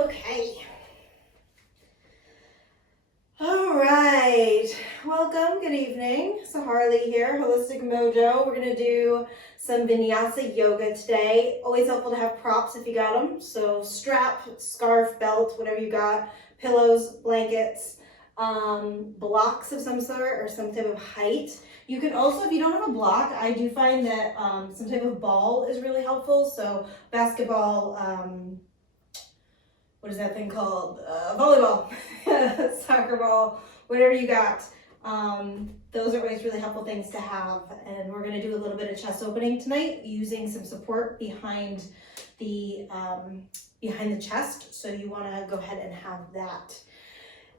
Okay. All right. Welcome. Good evening. Harley here, Holistic Mojo. We're going to do some Vinyasa Yoga today. Always helpful to have props if you got them. So strap, scarf, belt, whatever you got, pillows, blankets, blocks of some sort or some type of height. You can also, if you don't have a block, I do find that some type of ball is really helpful. So basketball, what is that thing called? Volleyball, soccer ball, whatever you got. Those are always really helpful things to have. And we're going to do a little bit of chest opening tonight using some support behind the chest. So you want to go ahead and have that.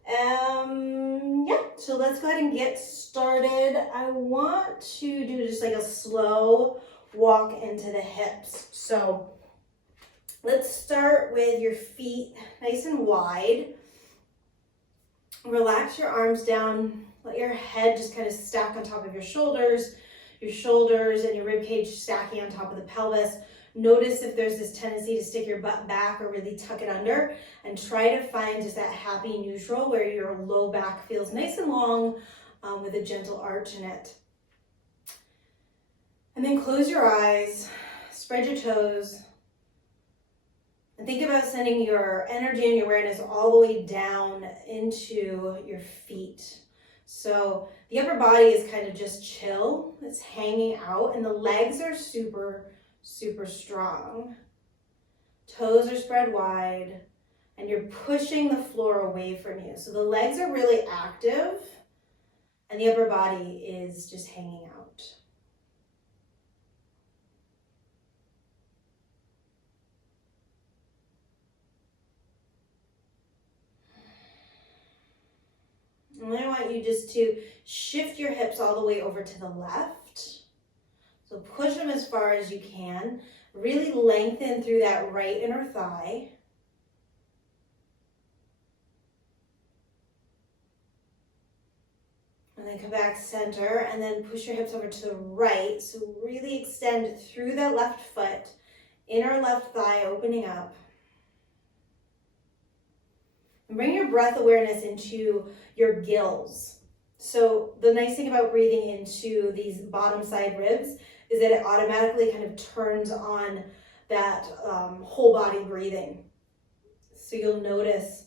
Yeah, so let's go ahead and get started. I want to do just like a slow walk into the hips. So let's start with your feet nice and wide. Relax your arms down. Let your head just kind of stack on top of your shoulders and your rib cage stacking on top of the pelvis. Notice if there's this tendency to stick your butt back or really tuck it under, and try to find just that happy neutral where your low back feels nice and long with a gentle arch in it. And then close your eyes, spread your toes, and think about sending your energy and your awareness all the way down into your feet. So the upper body is kind of just chill, it's hanging out, and the legs are super strong. Toes are spread wide, and you're pushing the floor away from you. So the legs are really active, and the upper body is just hanging out. And then I want you just to shift your hips all the way over to the left. So push them as far as you can. Really lengthen through that right inner thigh. And then come back center and then push your hips over to the right. So really extend through that left foot, inner left thigh opening up. And bring your breath awareness into your gills. So the nice thing about breathing into these bottom side ribs is that it automatically kind of turns on that whole body breathing. So you'll notice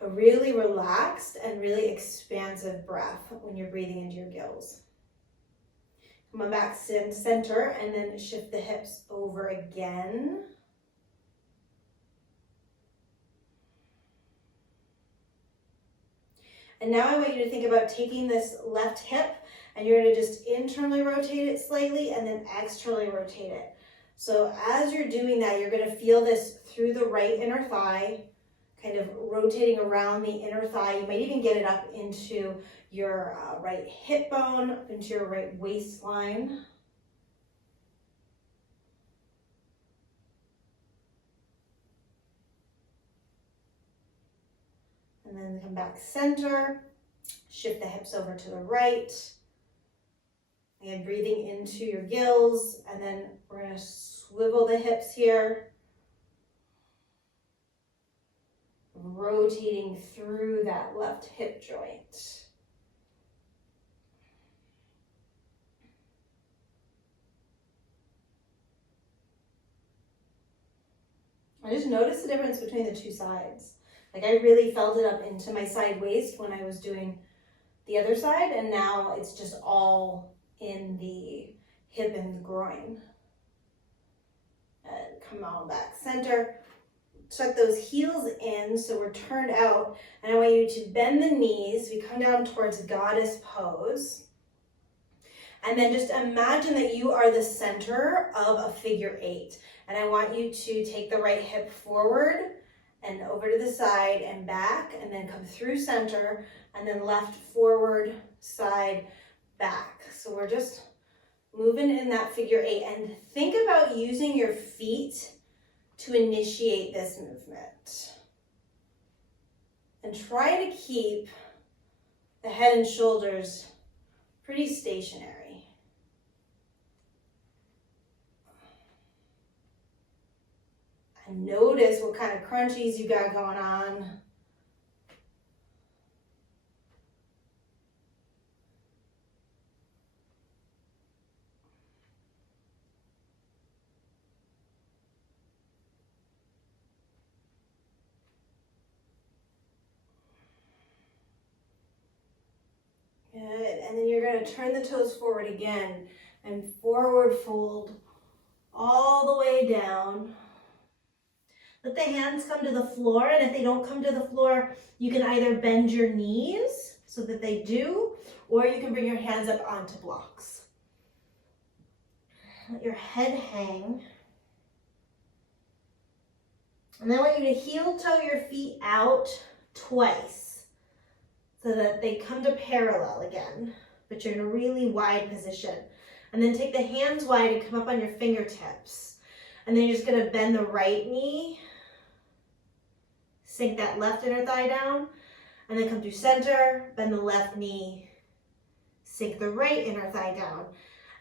a really relaxed and really expansive breath when you're breathing into your gills. Come on back center and then shift the hips over again. And now I want you to think about taking this left hip and you're going to just internally rotate it slightly and then externally rotate it. So as you're doing that, you're going to feel this through the right inner thigh, kind of rotating around the inner thigh. You might even get it up into your right hip bone, up into your right waistline. And then come back center, shift the hips over to the right. Again, breathing into your gills, and then we're going to swivel the hips here. Rotating through that left hip joint. I just noticed the difference between the two sides. Like I really felt it up into my side waist when I was doing the other side, and now it's just all in the hip and the groin. And come on back center. Tuck those heels in so we're turned out, and I want you to bend the knees. We come down towards goddess pose. And then just imagine that you are the center of a figure 8. And I want you to take the right hip forward and over to the side and back, and then come through center, and then left, forward, side, back. So we're just moving in that figure 8. And think about using your feet to initiate this movement. And try to keep the head and shoulders pretty stationary. And notice what kind of crunchies you got going on. Good, and then you're going to turn the toes forward again and forward fold all the way down. Let the hands come to the floor, and if they don't come to the floor, you can either bend your knees so that they do, or you can bring your hands up onto blocks. Let your head hang. And then I want you to heel toe your feet out twice so that they come to parallel again, but you're in a really wide position. And then take the hands wide and come up on your fingertips. And then you're just gonna bend the right knee, sink that left inner thigh down, and then come through center, bend the left knee, sink the right inner thigh down.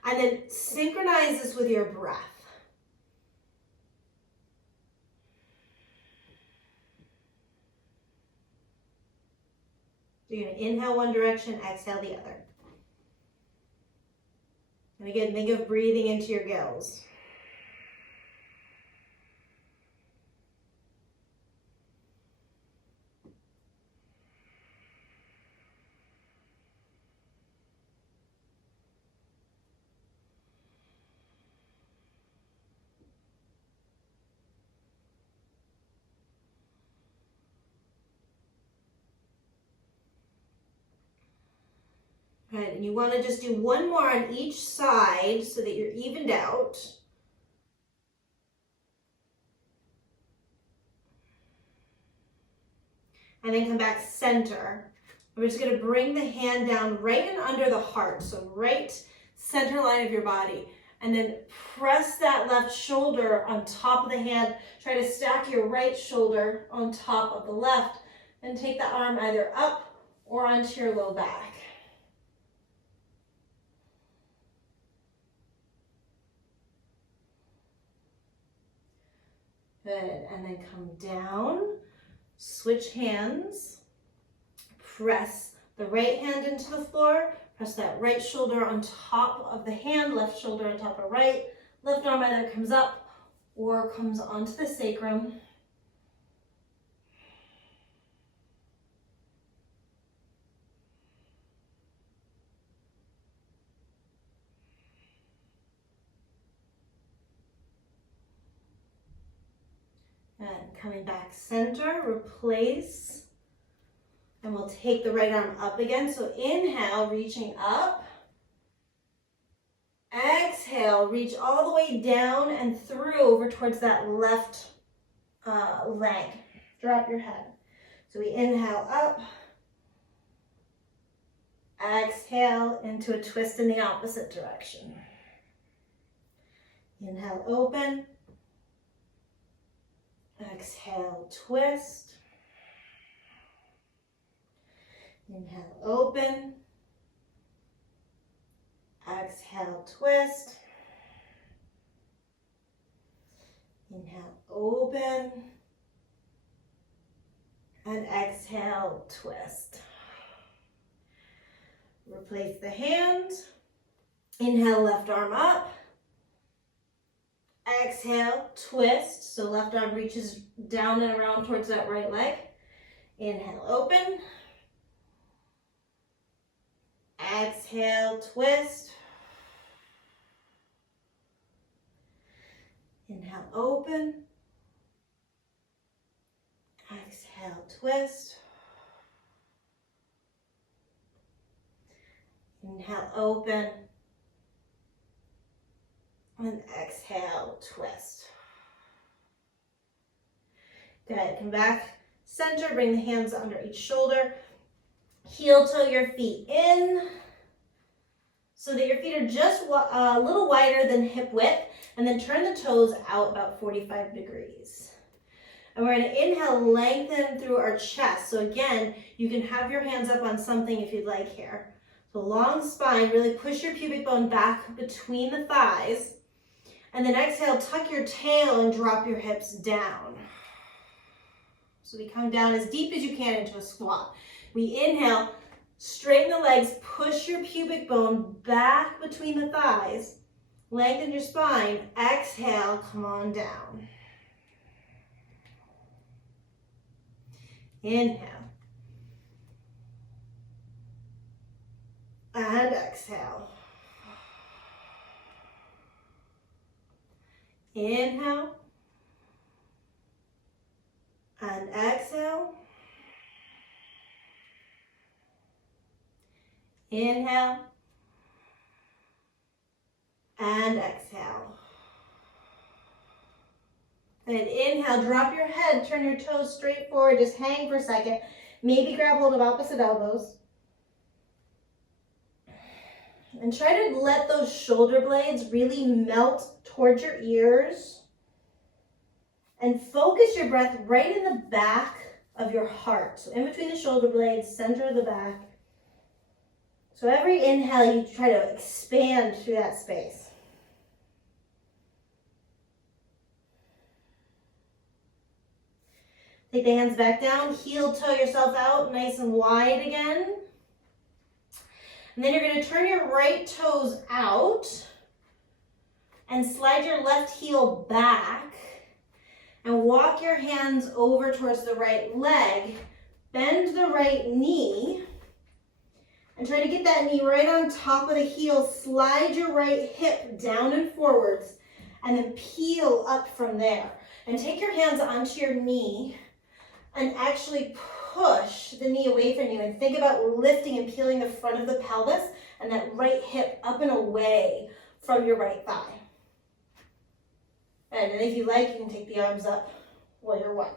And then synchronize this with your breath. So you're gonna inhale one direction, exhale the other. And again, think of breathing into your gills. Good, and you want to just do one more on each side so that you're evened out. And then come back center. We're just going to bring the hand down right and under the heart, so right center line of your body. And then press that left shoulder on top of the hand. Try to stack your right shoulder on top of the left and take the arm either up or onto your low back. Good, and then come down, switch hands, press the right hand into the floor, press that right shoulder on top of the hand, left shoulder on top of right, left arm either comes up or comes onto the sacrum. And coming back center, replace, and we'll take the right arm up again. So inhale, reaching up. Exhale, reach all the way down and through over towards that left leg. Drop your head. So we inhale up. Exhale into a twist in the opposite direction. Inhale, open. Exhale, twist. Inhale, open. Exhale, twist. Inhale, open. And exhale, twist. Replace the hand. Inhale, left arm up. Exhale, twist. So left arm reaches down and around towards that right leg. Inhale, open. Exhale, twist. Inhale, open. Exhale, twist. Inhale, open. And exhale, twist. Good, come back center, bring the hands under each shoulder. Heel toe your feet in so that your feet are just a little wider than hip width, and then turn the toes out about 45 degrees. And we're going to inhale, lengthen through our chest. So again, you can have your hands up on something if you'd like here. So long spine, really push your pubic bone back between the thighs. And then exhale, tuck your tail and drop your hips down. So we come down as deep as you can into a squat. We inhale, straighten the legs, push your pubic bone back between the thighs, lengthen your spine. Exhale, come on down. Inhale. And exhale. Inhale. And exhale. Inhale. And exhale. Then inhale, drop your head, turn your toes straight forward, just hang for a second. Maybe grab hold of opposite elbows. And try to let those shoulder blades really melt towards your ears. And focus your breath right in the back of your heart. So in between the shoulder blades, center of the back. So every inhale, you try to expand through that space. Take the hands back down, heel toe yourself out nice and wide again. And then you're going to turn your right toes out and slide your left heel back and walk your hands over towards the right leg. Bend the right knee and try to get that knee right on top of the heel. Slide your right hip down and forwards and then peel up from there. And take your hands onto your knee and actually push the knee away from you and think about lifting and peeling the front of the pelvis and that right hip up and away from your right thigh. And if you like, you can take the arms up warrior one.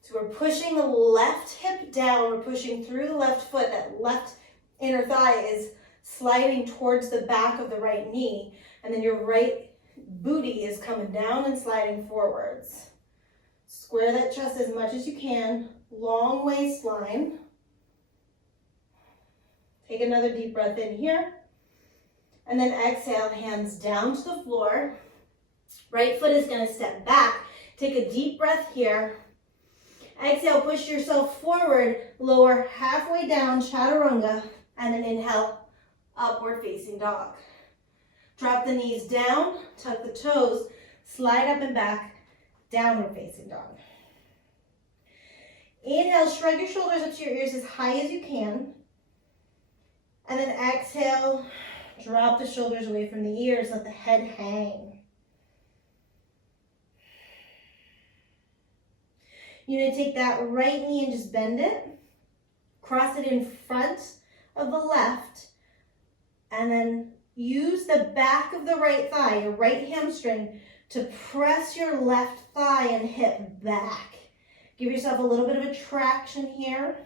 So we're pushing the left hip down, we're pushing through the left foot, that left inner thigh is sliding towards the back of the right knee, and then your right booty is coming down and sliding forwards. Square that chest as much as you can, long waistline. Take another deep breath in here, and then exhale, hands down to the floor. Right foot is going to step back. Take a deep breath here. Exhale, push yourself forward, lower halfway down, chaturanga, and then inhale, upward facing dog. Drop the knees down, tuck the toes, slide up and back, downward facing dog. Inhale, shrug your shoulders up to your ears as high as you can. And then exhale, drop the shoulders away from the ears, let the head hang. You're going to take that right knee and just bend it. Cross it in front of the left. And then use the back of the right thigh, your right hamstring, to press your left thigh and hip back. Give yourself a little bit of a traction here.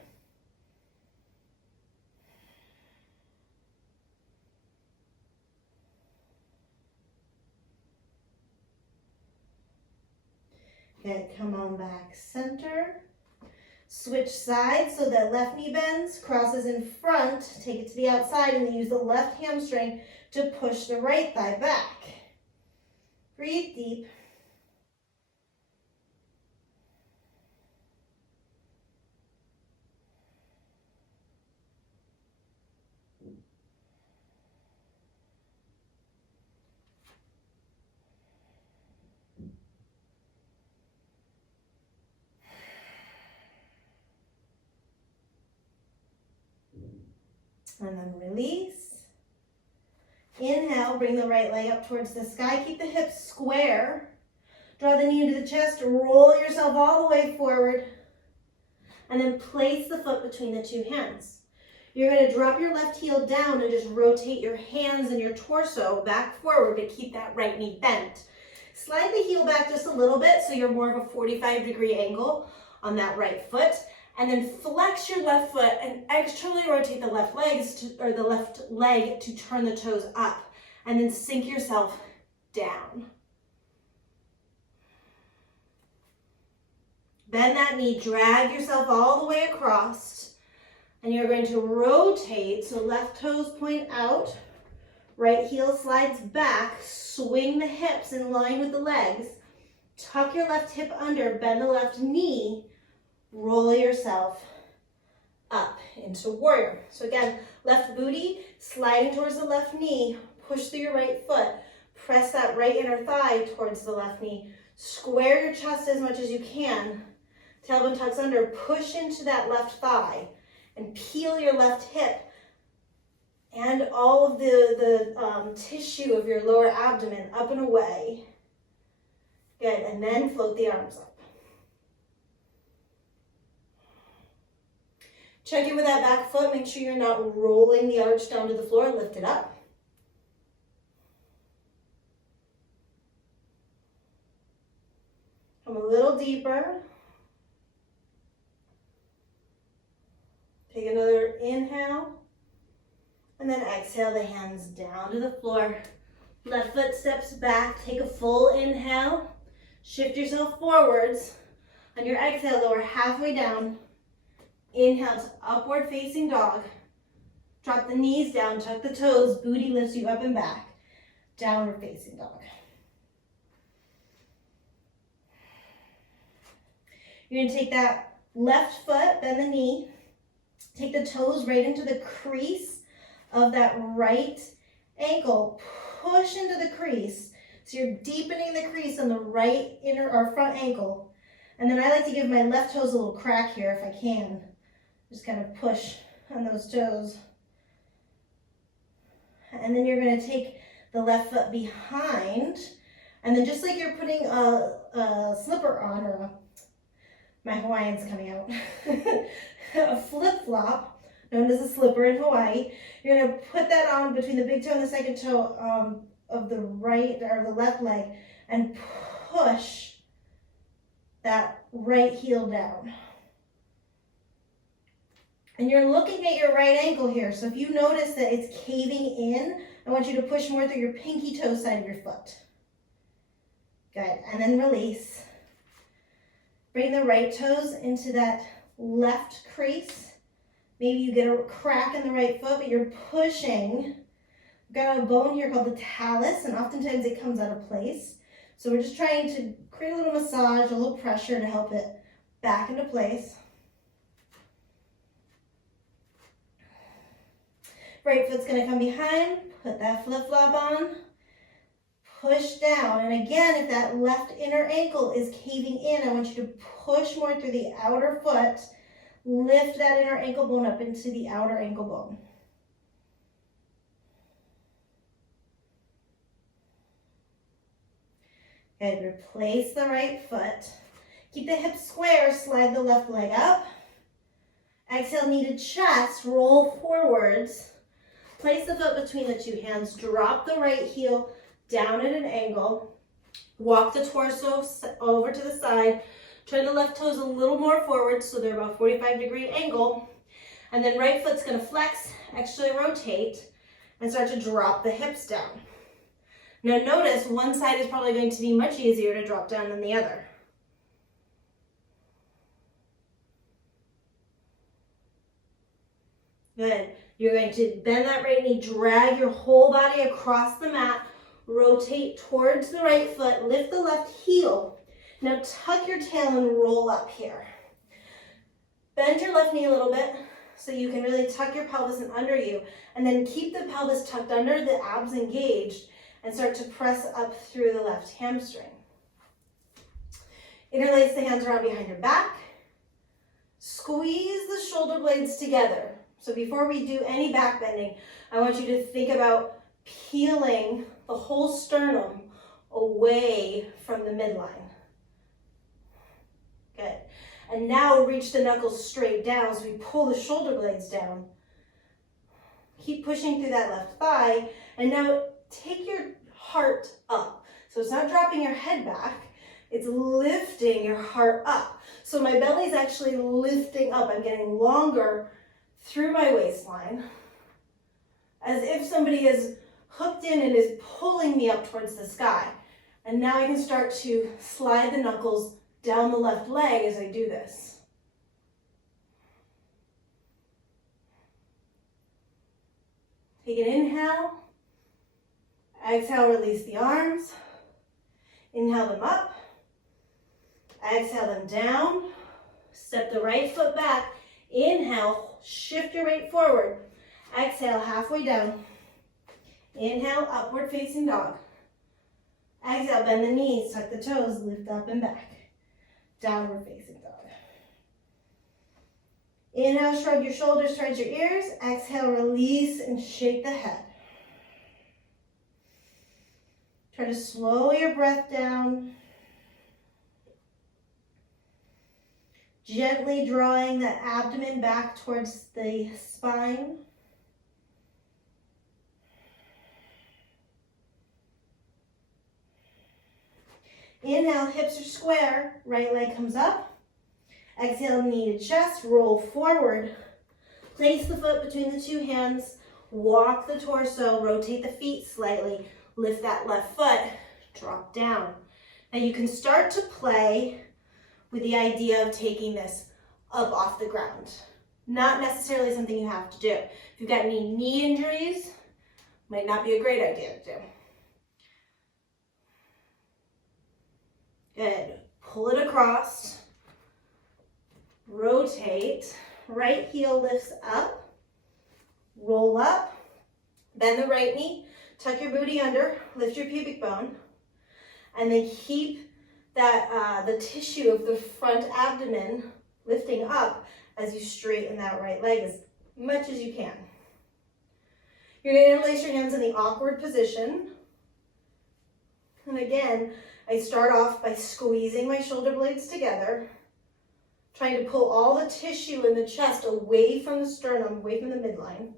Good, come on back, center. Switch sides so that left knee bends, crosses in front, take it to the outside, and then use the left hamstring to push the right thigh back. Breathe deep. And then release. Inhale, bring the right leg up towards the sky. Keep the hips square. Draw the knee into the chest. Roll yourself all the way forward. And then place the foot between the two hands. You're going to drop your left heel down and just rotate your hands and your torso back forward, but keep that right knee bent. Slide the heel back just a little bit so you're more of a 45-degree angle on that right foot. And then flex your left foot and externally rotate the left leg to turn the toes up. And then sink yourself down. Bend that knee, drag yourself all the way across. And you're going to rotate, so left toes point out, Right heel slides back, swing the hips in line with the legs, tuck your left hip under, bend the left knee, roll yourself up into warrior. So again, left booty sliding towards the left knee, push through your right foot, press that right inner thigh towards the left knee, square your chest as much as you can, tailbone tucks under, push into that left thigh, and peel your left hip and all of the tissue of your lower abdomen up and away. Good, and then float the arms up. Check in with that back foot. Make sure you're not rolling the arch down to the floor. Lift it up. Come a little deeper. Take another inhale. And then exhale the hands down to the floor. Left foot steps back. Take a full inhale. Shift yourself forwards. On your exhale, lower halfway down. Inhale to upward facing dog. Drop the knees down, tuck the toes, booty lifts you up and back. Downward facing dog. You're gonna take that left foot, bend the knee, take the toes right into the crease of that right ankle. Push into the crease. So you're deepening the crease on the right inner or front ankle. And then I like to give my left toes a little crack here if I can. Just kind of push on those toes. And then you're going to take the left foot behind. And then just like you're putting a slipper on, or my Hawaiian's coming out, a flip-flop, known as a slipper in Hawaii, you're going to put that on between the big toe and the second toe of the right or the left leg and push that right heel down. And you're looking at your right ankle here. So if you notice that it's caving in, I want you to push more through your pinky toe side of your foot. Good. And then release. Bring the right toes into that left crease. Maybe you get a crack in the right foot, but you're pushing. We've got a bone here called the talus, and oftentimes it comes out of place. So we're just trying to create a little massage, a little pressure to help it back into place. Right foot's gonna come behind, put that flip-flop on, push down. And again, if that left inner ankle is caving in, I want you to push more through the outer foot, lift that inner ankle bone up into the outer ankle bone. Good, replace the right foot. Keep the hips square, slide the left leg up. Exhale, knee to chest, roll forwards. Place the foot between the two hands, drop the right heel down at an angle. Walk the torso over to the side. Turn the left toes a little more forward so they're about 45-degree angle. And then right foot's gonna flex, externally rotate, and start to drop the hips down. Now notice one side is probably going to be much easier to drop down than the other. Good. You're going to bend that right knee, drag your whole body across the mat, rotate towards the right foot, lift the left heel. Now tuck your tail and roll up here. Bend your left knee a little bit so you can really tuck your pelvis in under you, and then keep the pelvis tucked under, the abs engaged, and start to press up through the left hamstring. Interlace the hands around behind your back. Squeeze the shoulder blades together. So before we do any back bending, I want you to think about peeling the whole sternum away from the midline. Good. And now reach the knuckles straight down so we pull the shoulder blades down. Keep pushing through that left thigh. And now take your heart up. So it's not dropping your head back, it's lifting your heart up. So my belly's actually lifting up. I'm getting longer through my waistline, as if somebody is hooked in and is pulling me up towards the sky. And now I can start to slide the knuckles down the left leg as I do this. Take an inhale, Exhale, release the arms. Inhale them up. Exhale them down. Step the right foot back. Inhale, shift your weight forward. Exhale, halfway down. Inhale, upward facing dog. Exhale, bend the knees, tuck the toes, lift up and back. Downward facing dog. Inhale, shrug your shoulders towards your ears. Exhale, release and shake the head. Try to slow your breath down. Gently drawing the abdomen back towards the spine. Inhale, hips are square, right leg comes up. Exhale, knee to chest, roll forward. Place the foot between the two hands, walk the torso, rotate the feet slightly, lift that left foot, drop down. Now you can start to play with the idea of taking this up off the ground. Not necessarily something you have to do. If you've got any knee injuries, might not be a great idea to do. Good. Pull it across. Rotate. Right heel lifts up. Roll up. Bend the right knee. Tuck your booty under. Lift your pubic bone. And then keep that the tissue of the front abdomen lifting up as you straighten that right leg as much as you can. You're going to interlace your hands in the awkward position. And again, I start off by squeezing my shoulder blades together, trying to pull all the tissue in the chest away from the sternum, away from the midline.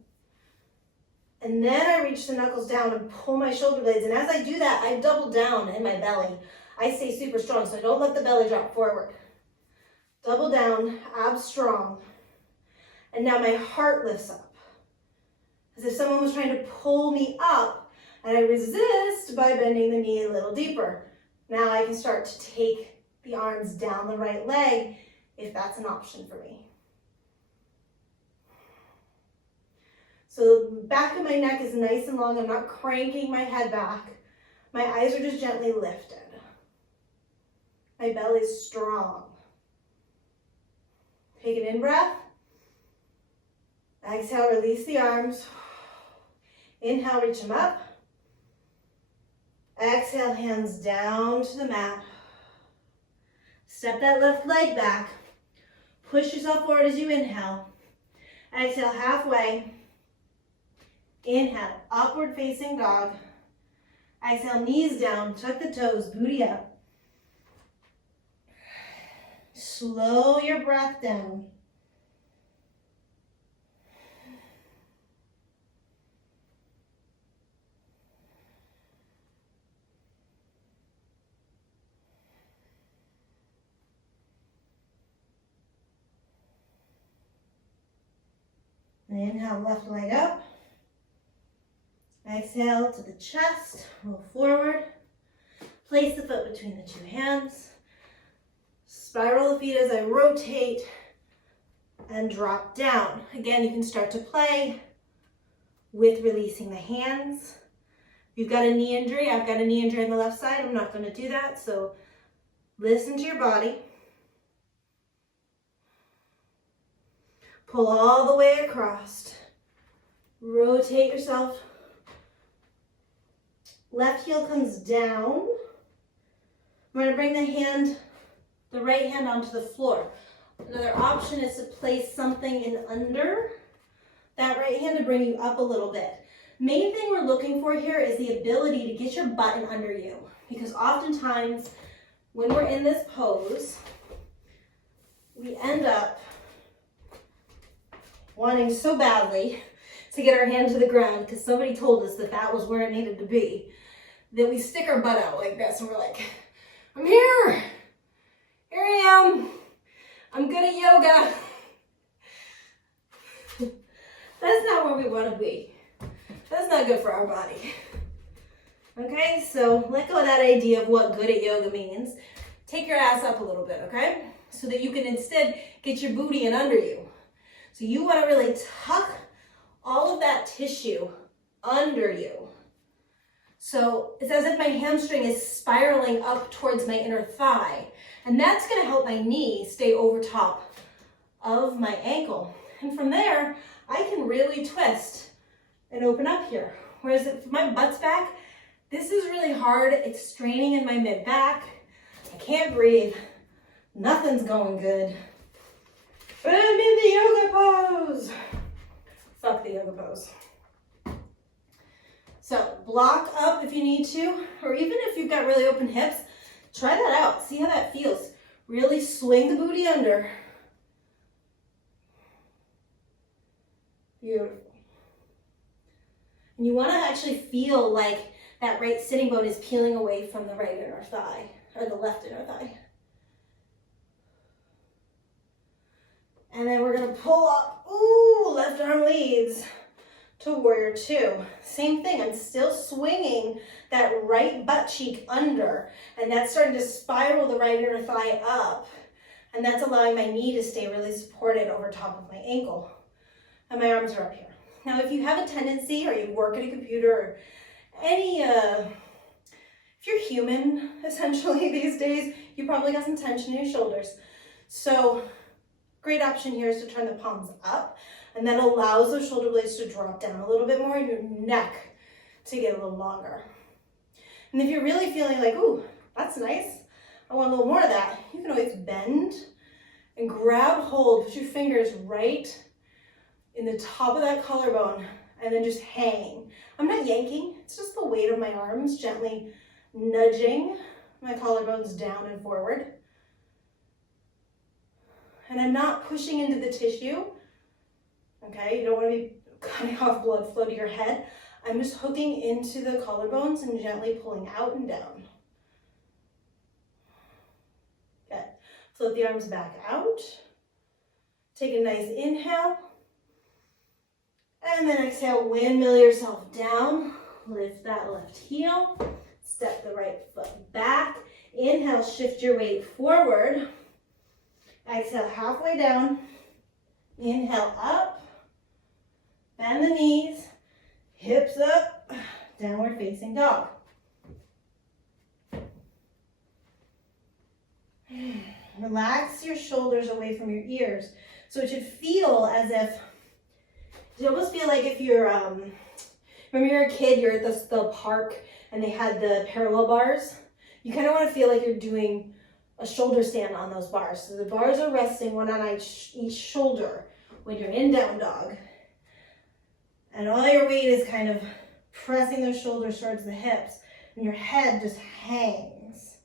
And then I reach the knuckles down and pull my shoulder blades. And as I do that, I double down in my belly. I stay super strong, so I don't let the belly drop forward. Double down, abs strong. And now my heart lifts up. As if someone was trying to pull me up, and I resist by bending the knee a little deeper. Now I can start to take the arms down the right leg if that's an option for me. So the back of my neck is nice and long. I'm not cranking my head back. My eyes are just gently lifted. My belly's strong. Take an in-breath. Exhale, release the arms. Inhale, reach them up. Exhale, hands down to the mat. Step that left leg back. Push yourself forward as you inhale. Exhale, halfway. Inhale, upward facing dog. Exhale, knees down, tuck the toes, booty up. Slow your breath down. Inhale, left leg up. Exhale to the chest, roll forward. Place the foot between the two hands. Spiral the feet as I rotate and drop down. Again, you can start to play with releasing the hands. If you've got a knee injury, I've got a knee injury on the left side. I'm not going to do that, so listen to your body. Pull all the way across. Rotate yourself. Left heel comes down. I'm going to bring the right hand onto the floor. Another option is to place something in under that right hand to bring you up a little bit. Main thing we're looking for here is the ability to get your butt in under you, because oftentimes when we're in this pose, we end up wanting so badly to get our hand to the ground because somebody told us that that was where it needed to be, that we stick our butt out like this and we're like, I'm here. Here I am. I'm good at yoga. That's not where we want to be. That's not good for our body. Okay, so let go of that idea of what good at yoga means. Take your ass up a little bit, okay? So that you can instead get your booty in under you. So you want to really tuck all of that tissue under you So it's as if my hamstring is spiraling up towards my inner thigh. And that's gonna help my knee stay over top of my ankle. And from there, I can really twist and open up here. Whereas if my butt's back, this is really hard. It's straining in my mid-back. I can't breathe. Nothing's going good. But I'm in the yoga pose. Fuck the yoga pose. So block up if you need to, or even if you've got really open hips, try that out. See how that feels. Really swing the booty under. Beautiful. And you want to actually feel like that right sitting bone is peeling away from the right inner thigh, or the left inner thigh. And then we're going to pull up. Ooh, left arm leads to warrior two. Same thing, I'm still swinging that right butt cheek under, and that's starting to spiral the right inner thigh up, and that's allowing my knee to stay really supported over top of my ankle. And my arms are up here. Now, if you have a tendency, or you work at a computer, or if you're human, essentially, these days, you probably got some tension in your shoulders. So, great option here is to turn the palms up, and that allows those shoulder blades to drop down a little bit more and your neck to get a little longer. And if you're really feeling like, ooh, that's nice, I want a little more of that, you can always bend and grab hold, put your fingers right in the top of that collarbone, and then just hang. I'm not yanking, it's just the weight of my arms gently nudging my collarbones down and forward. And I'm not pushing into the tissue. Okay, you don't want to be cutting off blood flow to your head. I'm just hooking into the collarbones and gently pulling out and down. Good. Float the arms back out. Take a nice inhale. And then exhale, windmill yourself down. Lift that left heel. Step the right foot back. Inhale, shift your weight forward. Exhale, halfway down. Inhale, up. Bend the knees, hips up, downward facing dog. Relax your shoulders away from your ears. So it should feel as if, you almost feel like if you're, when you're a kid, you're at the park and they had the parallel bars. You kind of want to feel like you're doing a shoulder stand on those bars. So the bars are resting one on each shoulder when you're in down dog. And all your weight is kind of pressing those shoulders towards the hips, and your head just hangs.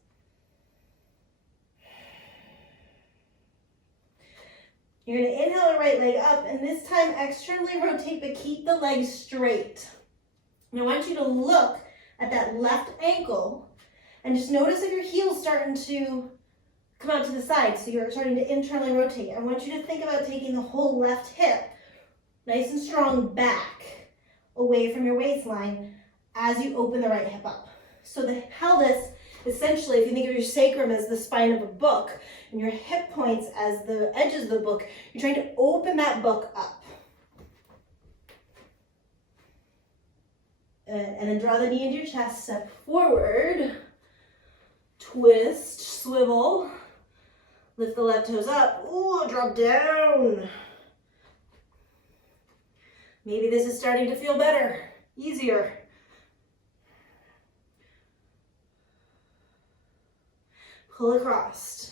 You're going to inhale the right leg up, and this time externally rotate, but keep the leg straight. And I want you to look at that left ankle, and just notice if your heel's starting to come out to the side, so you're starting to internally rotate. I want you to think about taking the whole left hip nice and strong back away from your waistline as you open the right hip up. So the pelvis, essentially, if you think of your sacrum as the spine of a book and your hip points as the edges of the book, you're trying to open that book up. And then draw the knee into your chest, step forward, twist, swivel, lift the left toes up, ooh, drop down. Maybe this is starting to feel better, easier. Pull across,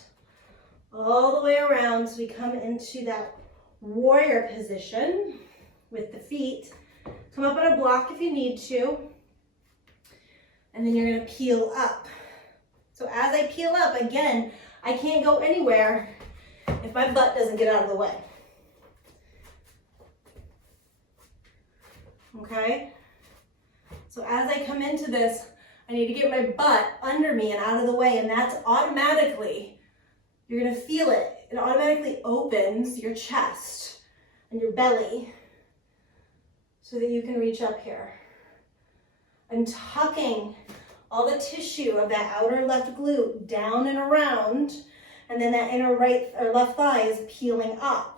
all the way around, so we come into that warrior position with the feet. Come up on a block if you need to, and then you're gonna peel up. So as I peel up, again, I can't go anywhere if my butt doesn't get out of the way. Okay? So as I come into this, I need to get my butt under me and out of the way, and that's automatically, you're gonna feel it. It automatically opens your chest and your belly so that you can reach up here. I'm tucking all the tissue of that outer left glute down and around, and then that inner right or left thigh is peeling up.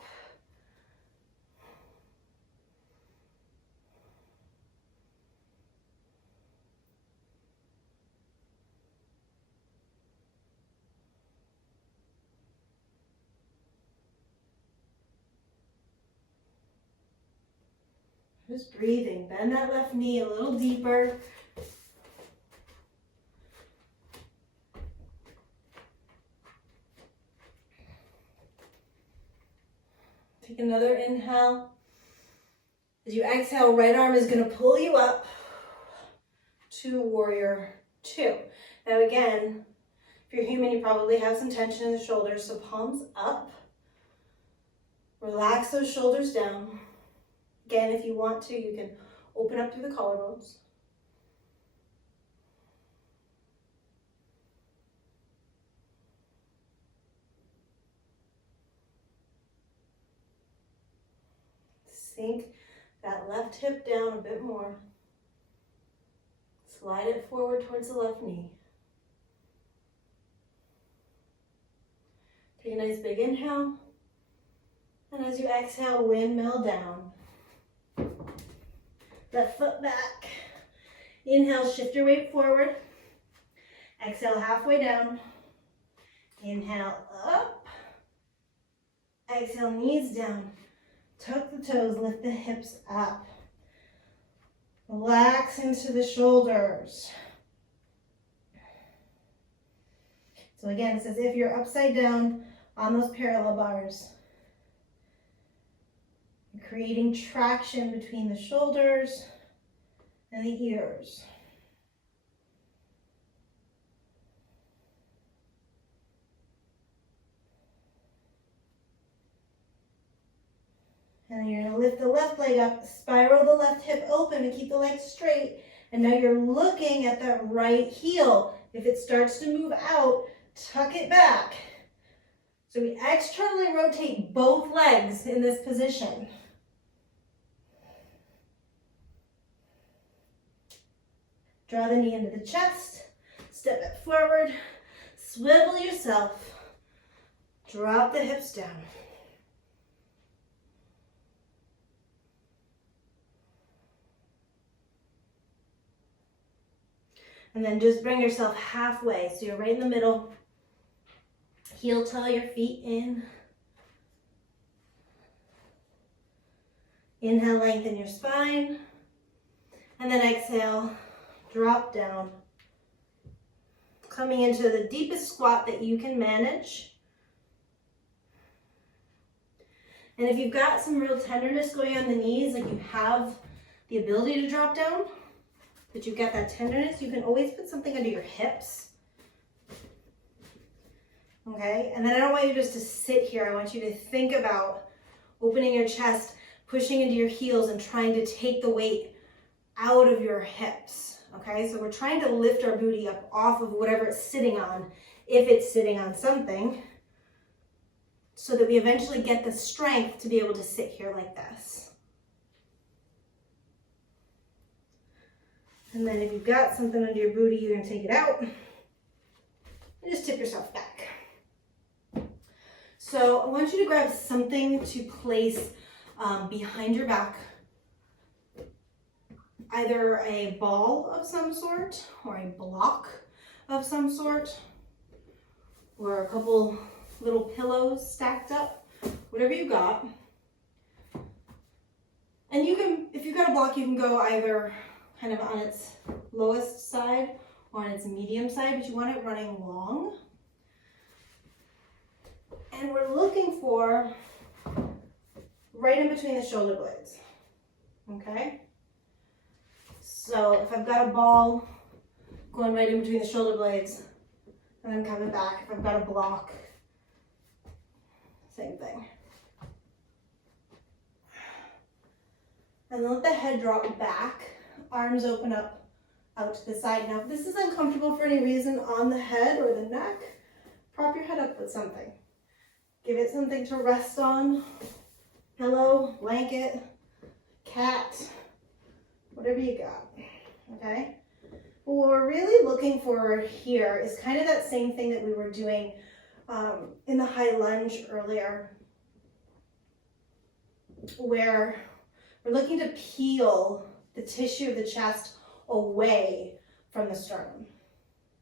Just breathing. Bend that left knee a little deeper. Take another inhale. As you exhale, right arm is going to pull you up to warrior two. Now again, if you're human, you probably have some tension in the shoulders, so palms up. Relax those shoulders down. Again, if you want to, you can open up through the collarbones. Sink that left hip down a bit more. Slide it forward towards the left knee. Take a nice big inhale. And as you exhale, windmill down. Left foot back. Inhale, shift your weight forward. Exhale, halfway down. Inhale, up. Exhale, knees down. Tuck the toes, lift the hips up. Relax into the shoulders. So again, it's as if you're upside down on those parallel bars. You're creating traction between the shoulders and the ears. And then you're going to lift the left leg up, spiral the left hip open and keep the leg straight. And now you're looking at that right heel. If it starts to move out, tuck it back. So we externally rotate both legs in this position. Draw the knee into the chest, step it forward, swivel yourself, drop the hips down. And then just bring yourself halfway. So you're right in the middle. Heel toe your feet in. Inhale, lengthen your spine. And then exhale, drop down. Coming into the deepest squat that you can manage. And if you've got some real tenderness going on the knees, like you have the ability to drop down, but you've got that tenderness, you can always put something under your hips. Okay, and then I don't want you just to sit here. I want you to think about opening your chest, pushing into your heels and trying to take the weight out of your hips. Okay, so we're trying to lift our booty up off of whatever it's sitting on, if it's sitting on something, so that we eventually get the strength to be able to sit here like this. And then if you've got something under your booty, you're going to take it out and just tip yourself back. So I want you to grab something to place behind your back. Either a ball of some sort or a block of some sort or a couple little pillows stacked up, whatever you got. And you can, if you've got a block, you can go either kind of on its lowest side or on its medium side, but you want it running long. And we're looking for right in between the shoulder blades, okay? So if I've got a ball going right in between the shoulder blades, and I'm coming back, if I've got a block, same thing. And then let the head drop back. Arms open up out to the side. Now, if this is uncomfortable for any reason on the head or the neck, prop your head up with something. Give it something to rest on. Pillow, blanket, cat, whatever you got, okay? But what we're really looking for here is kind of that same thing that we were doing in the high lunge earlier, where we're looking to peel the tissue of the chest away from the sternum.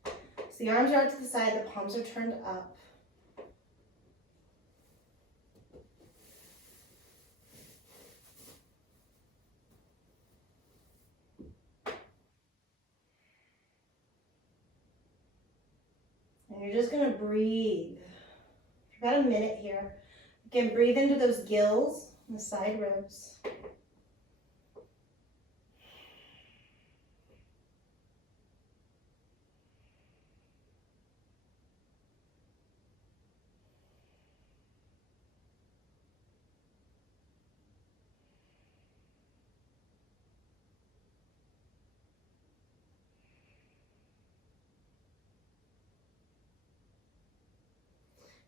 So the arms are out to the side, the palms are turned up. And you're just gonna breathe. About a minute here. Again, breathe into those gills and the side ribs.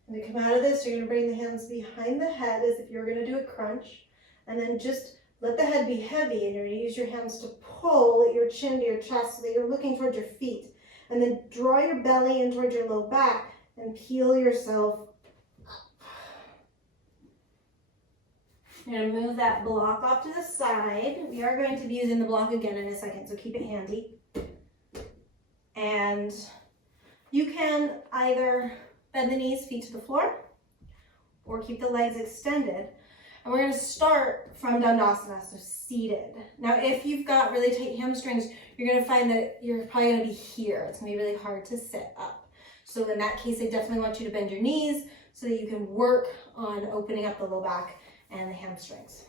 And to come out of this, you're going to bring the hands behind the head as if you're going to do a crunch. And then just let the head be heavy, and you're going to use your hands to pull your chin to your chest so that you're looking towards your feet. And then draw your belly in towards your low back and peel yourself up. You're going to move that block off to the side. We are going to be using the block again in a second, so keep it handy. And you can either bend the knees, feet to the floor, or keep the legs extended. And we're going to start from Dandasana, so seated. Now, if you've got really tight hamstrings, you're going to find that you're probably going to be here. It's going to be really hard to sit up. So in that case, I definitely want you to bend your knees so that you can work on opening up the low back and the hamstrings.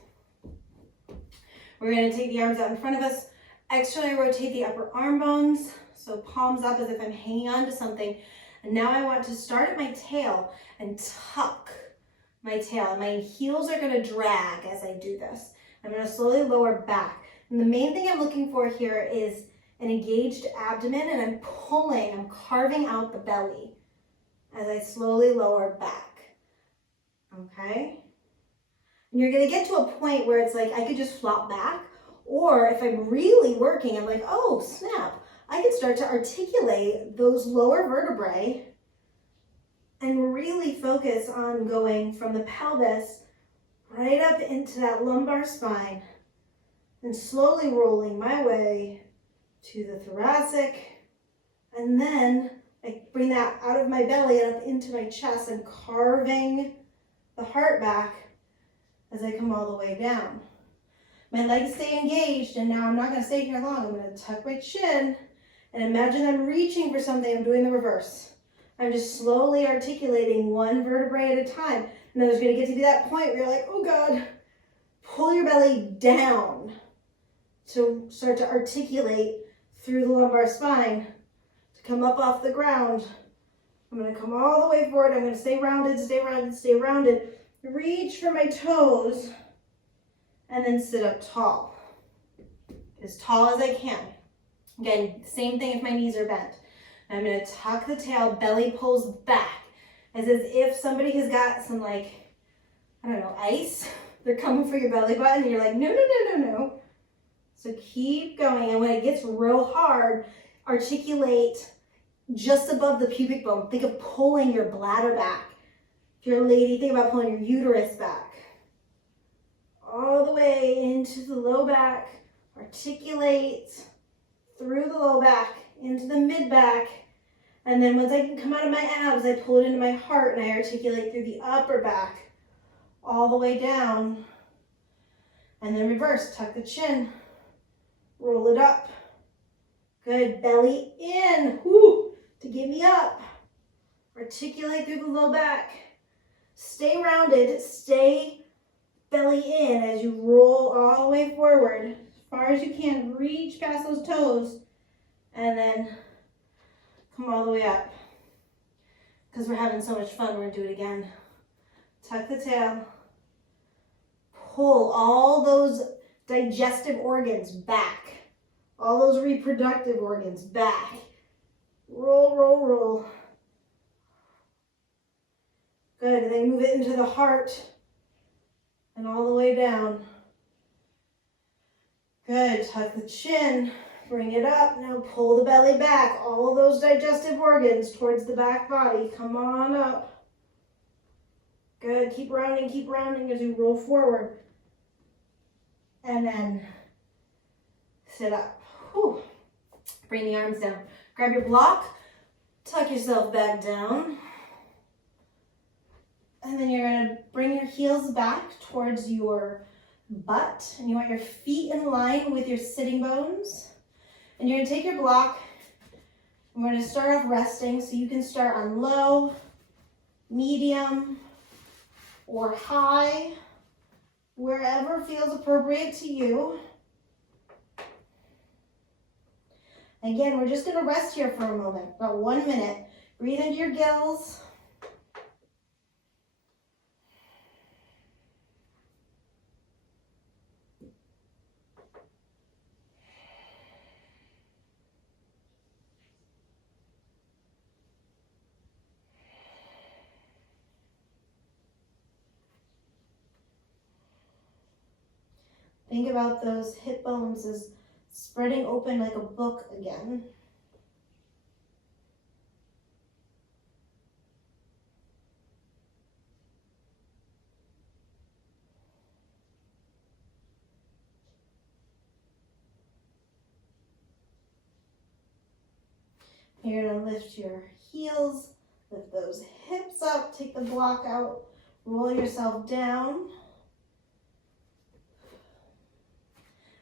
We're going to take the arms out in front of us, externally rotate the upper arm bones, so palms up as if I'm hanging on to something. And now I want to start at my tail and tuck my tail. And my heels are going to drag as I do this. I'm going to slowly lower back. And the main thing I'm looking for here is an engaged abdomen, and I'm carving out the belly as I slowly lower back. Okay? And you're going to get to a point where it's like I could just flop back, or if I'm really working, I'm like, oh, snap. I can start to articulate those lower vertebrae and really focus on going from the pelvis right up into that lumbar spine and slowly rolling my way to the thoracic. And then I bring that out of my belly and up into my chest and carving the heart back as I come all the way down. My legs stay engaged, and now I'm not going to stay here long. I'm going to tuck my chin. And imagine I'm reaching for something. I'm doing the reverse. I'm just slowly articulating one vertebrae at a time. And then there's going to get to be that point where you're like, oh God, pull your belly down to start to articulate through the lumbar spine to come up off the ground. I'm going to come all the way forward. I'm going to stay rounded, stay rounded, stay rounded. Reach for my toes and then sit up tall. As tall as I can. Again, same thing if my knees are bent. I'm going to tuck the tail, belly pulls back, as if somebody has got some, like, I don't know, ice. They're coming for your belly button, and you're like, no, no, no, no, no. So keep going, and when it gets real hard, articulate just above the pubic bone. Think of pulling your bladder back. If you're a lady, think about pulling your uterus back. All the way into the low back, articulate through the low back, into the mid back, and then once I can come out of my abs, I pull it into my heart and I articulate through the upper back, all the way down, and then reverse, tuck the chin, roll it up, good, belly in, whoo, to get me up, articulate through the low back, stay rounded, stay belly in as you roll all the way forward, as far as you can, reach past those toes, and then come all the way up. Because we're having so much fun, we're gonna do it again. Tuck the tail, pull all those digestive organs back, all those reproductive organs back. Roll, roll, roll. Good, and then move it into the heart and all the way down. Good, tuck the chin, bring it up. Now pull the belly back, all of those digestive organs towards the back body. Come on up. Good, keep rounding as you roll forward. And then sit up. Whew. Bring the arms down. Grab your block, tuck yourself back down. And then you're going to bring your heels back towards your butt. And you want your feet in line with your sitting bones. And you're going to take your block And we're going to start off resting, so you can start on low, medium, or high, wherever feels appropriate to you. Again, we're just going to rest here for a moment, about 1 minute. Breathe into your gills. Think about those hip bones as spreading open like a book again. You're going to lift your heels, lift those hips up, take the block out, roll yourself down.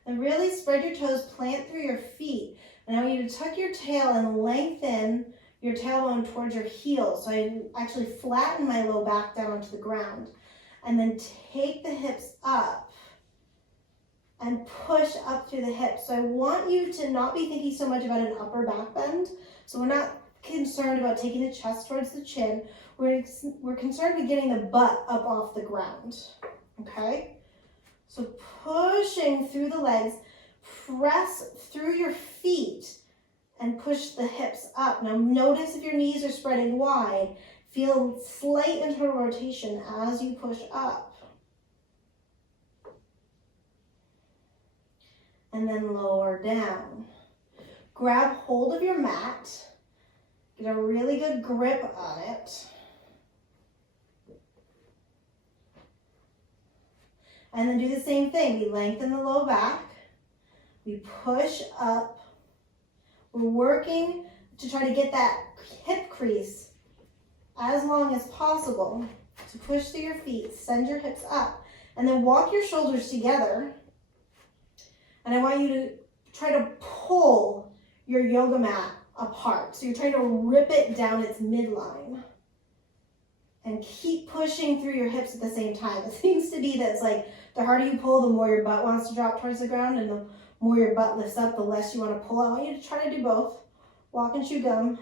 And really spread your toes, plant through your feet. And I want you to tuck your tail and lengthen your tailbone towards your heels. So I actually flatten my low back down onto the ground. And then take the hips up and push up through the hips. So I want you to not be thinking so much about an upper back bend. So we're not concerned about taking the chest towards the chin. We're concerned with getting the butt up off the ground, okay? So pushing through the legs, press through your feet and push the hips up. Now notice if your knees are spreading wide. Feel slight internal rotation as you push up. And then lower down. Grab hold of your mat. Get a really good grip on it. And then do the same thing. We lengthen the low back. We push up. We're working to try to get that hip crease as long as possible. So push through your feet, send your hips up, and then walk your shoulders together. And I want you to try to pull your yoga mat apart. So you're trying to rip it down its midline. And keep pushing through your hips at the same time. It seems to be that it's like the harder you pull, the more your butt wants to drop towards the ground, and the more your butt lifts up, the less you want to pull. I want you to try to do both. Walk and chew gum.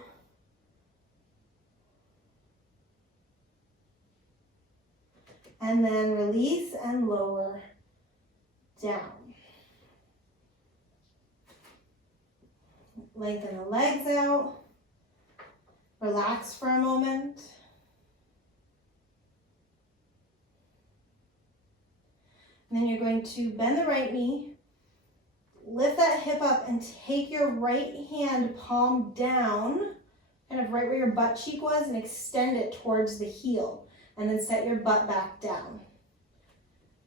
And then release and lower down. Lengthen the legs out. Relax for a moment. And then you're going to bend the right knee, lift that hip up, and take your right hand palm down, kind of right where your butt cheek was, and extend it towards the heel. And then set your butt back down.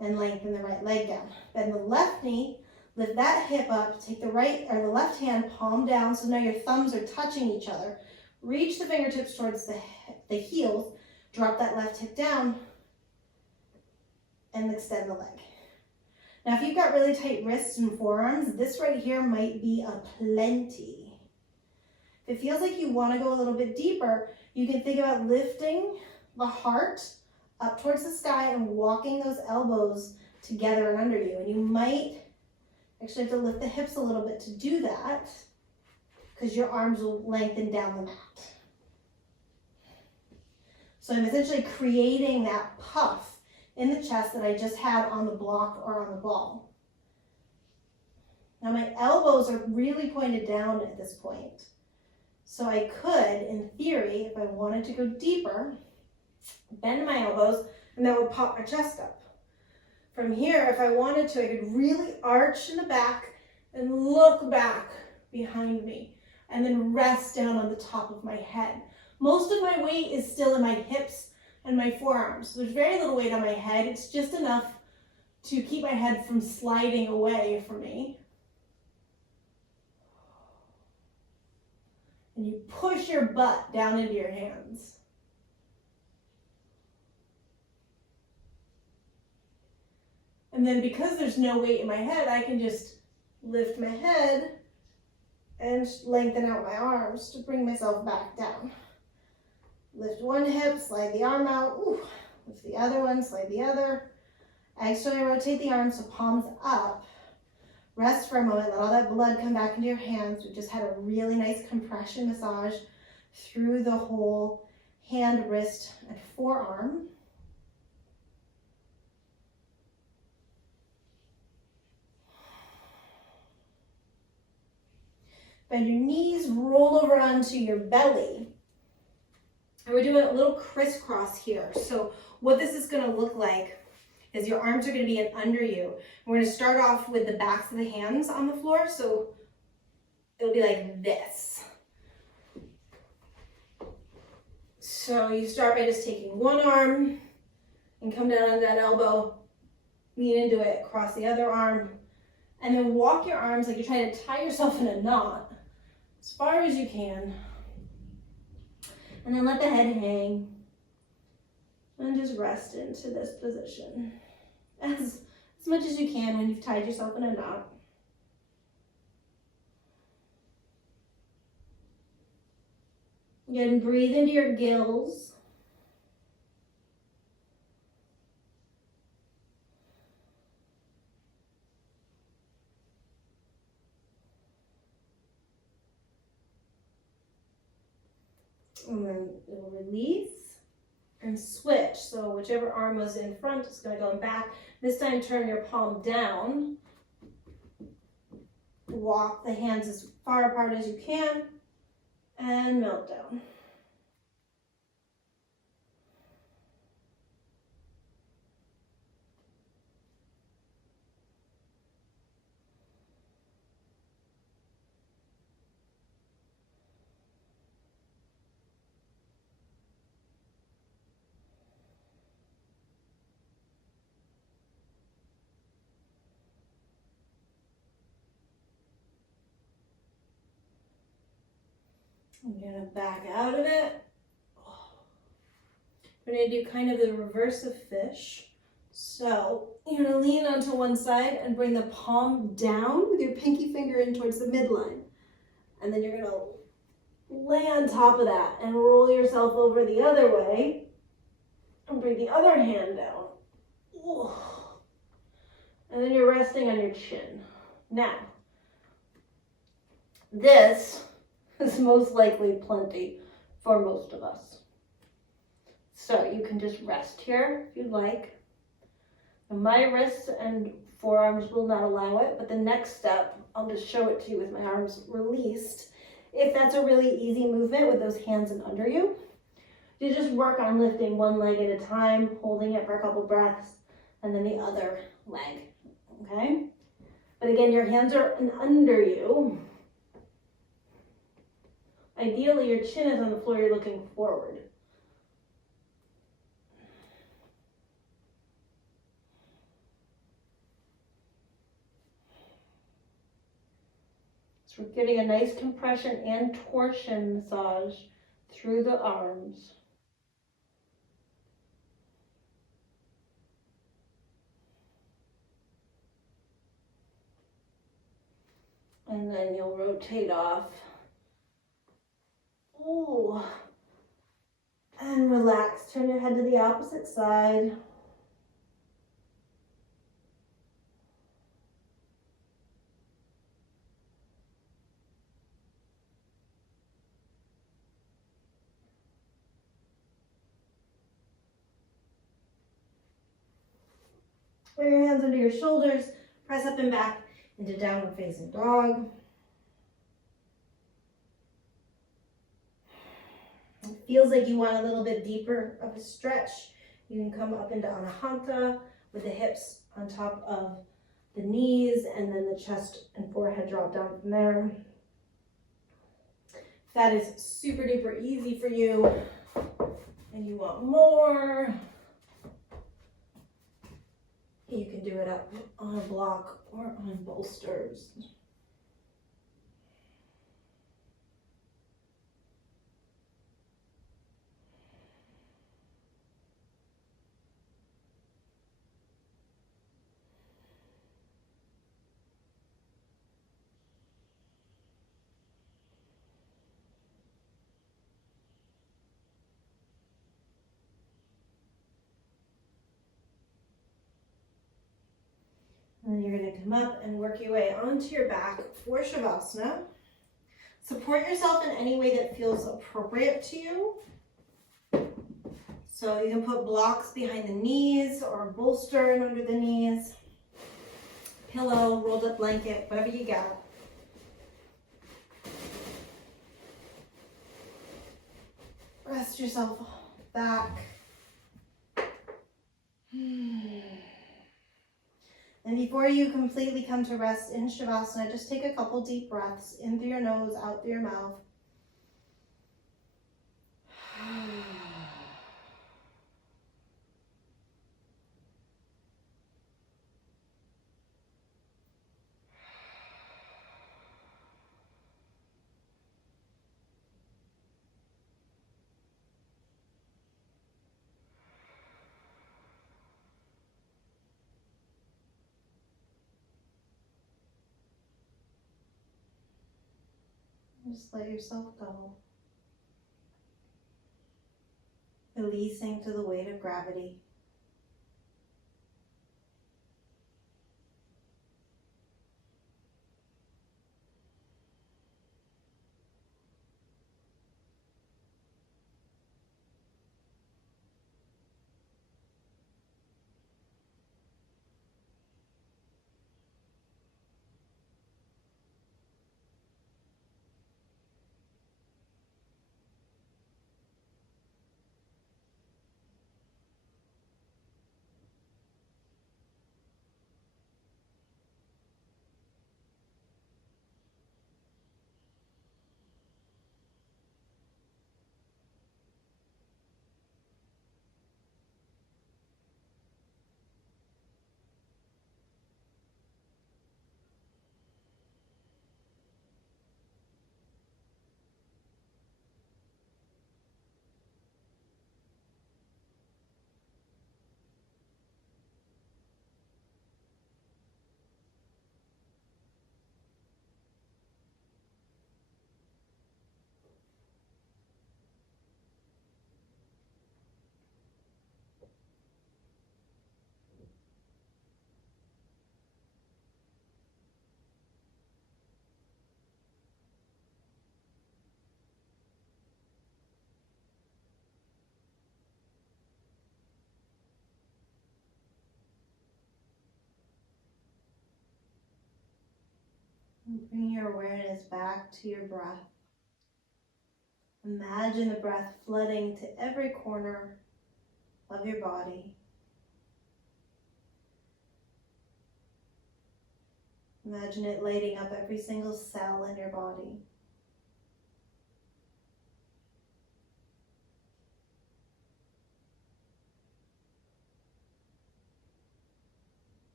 And lengthen the right leg down. Bend the left knee, lift that hip up, take the right or the left hand palm down, so now your thumbs are touching each other. Reach the fingertips towards the heels, drop that left hip down, and extend the leg. Now, if you've got really tight wrists and forearms, this right here might be a plenty. If it feels like you want to go a little bit deeper, you can think about lifting the heart up towards the sky and walking those elbows together and under you. And you might actually have to lift the hips a little bit to do that because your arms will lengthen down the mat. So I'm essentially creating that puff in the chest that I just had on the block or on the ball. Now my elbows are really pointed down at this point. So I could, in theory, if I wanted to go deeper, bend my elbows and that would pop my chest up. From here, if I wanted to, I could really arch in the back and look back behind me and then rest down on the top of my head. Most of my weight is still in my hips and my forearms. There's very little weight on my head. It's just enough to keep my head from sliding away from me. And you push your butt down into your hands. And then because there's no weight in my head, I can just lift my head And lengthen out my arms to bring myself back down. Lift one hip, slide the arm out. Ooh. Lift the other one, slide the other. Externally rotate the arms so palms up. Rest for a moment, let all that blood come back into your hands. We just had a really nice compression massage through the whole hand, wrist, and forearm. Bend your knees, roll over onto your belly. And we're doing a little crisscross here. So what this is going to look like is your arms are going to be in under you. We're going to start off with the backs of the hands on the floor. So it'll be like this. So you start by just taking one arm and come down on that elbow, lean into it, cross the other arm, and then walk your arms like you're trying to tie yourself in a knot as far as you can. And then let the head hang and just rest into this position as much as you can when you've tied yourself in a knot. Again, breathe into your gills. And then it will release and switch. So whichever arm was in front is going to go back. This time turn your palm down. Walk the hands as far apart as you can and melt down. I'm going to back out of it. We're going to do kind of the reverse of fish. So you're going to lean onto one side and bring the palm down with your pinky finger in towards the midline. And then you're going to lay on top of that and roll yourself over the other way and bring the other hand down. Ooh. And then you're resting on your chin. Now, this is most likely plenty for most of us. So you can just rest here if you'd like. And my wrists and forearms will not allow it, but the next step, I'll just show it to you with my arms released. If that's a really easy movement with those hands in under you, you just work on lifting one leg at a time, holding it for a couple breaths, and then the other leg, okay? But again, your hands are in under you. Ideally, your chin is on the floor, you're looking forward. So we're getting a nice compression and torsion massage through the arms. And then you'll rotate off. Ooh. And relax. Turn your head to the opposite side. Bring your hands under your shoulders. Press up and back into downward facing dog. It feels like you want a little bit deeper of a stretch. You can come up into Anahata with the hips on top of the knees and then the chest and forehead drop down from there. If that is super duper easy for you and you want more, you can do it up on a block or on bolsters. And then you're going to come up and work your way onto your back for Shavasana. Support yourself in any way that feels appropriate to you. So you can put blocks behind the knees or a bolster under the knees, pillow, rolled up blanket, whatever you got. Rest yourself back. And before you completely come to rest in Shavasana, just take a couple deep breaths in through your nose, out through your mouth. Just let yourself go. Releasing to the weight of gravity. And bring your awareness back to your breath. Imagine the breath flooding to every corner of your body. Imagine it lighting up every single cell in your body.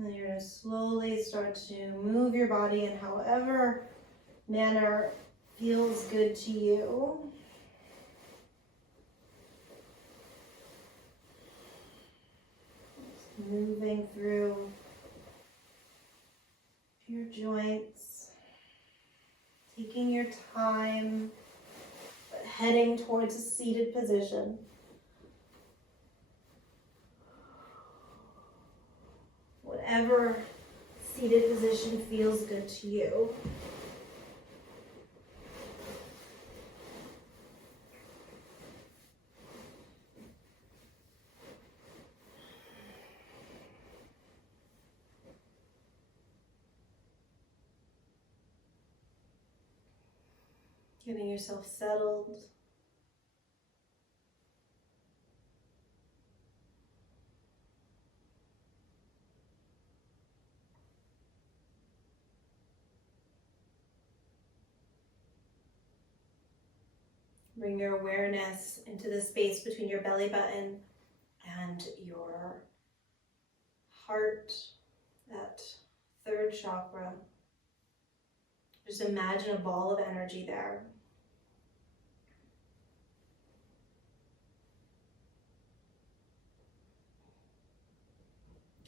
And you're going to slowly start to move your body in however manner feels good to you. Just moving through your joints, taking your time, but heading towards a seated position. Whatever seated position feels good to you. Getting yourself settled. Bring your awareness into the space between your belly button and your heart, that third chakra. Just imagine a ball of energy there.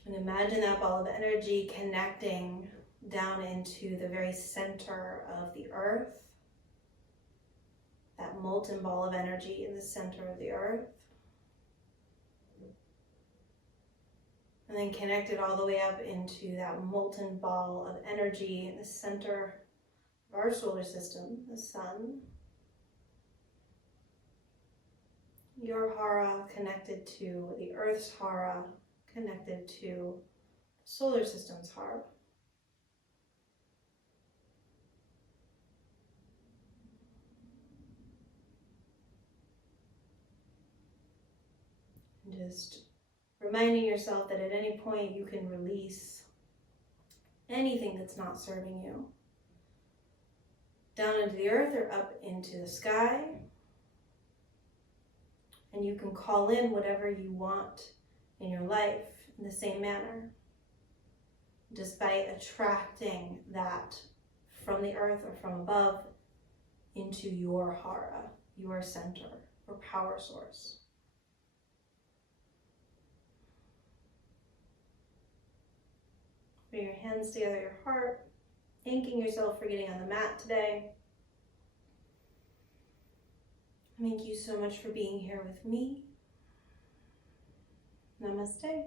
And imagine that ball of energy connecting down into the very center of the earth. That molten ball of energy in the center of the earth. And then connect it all the way up into that molten ball of energy in the center of our solar system, the sun. Your hara connected to the earth's hara, connected to the solar system's hara. And just reminding yourself that at any point you can release anything that's not serving you. Down into the earth or up into the sky. And you can call in whatever you want in your life in the same manner, just by attracting that from the earth or from above into your hara, your center or power source. Bring your hands together at your heart, thanking yourself for getting on the mat today. Thank you so much for being here with me. Namaste.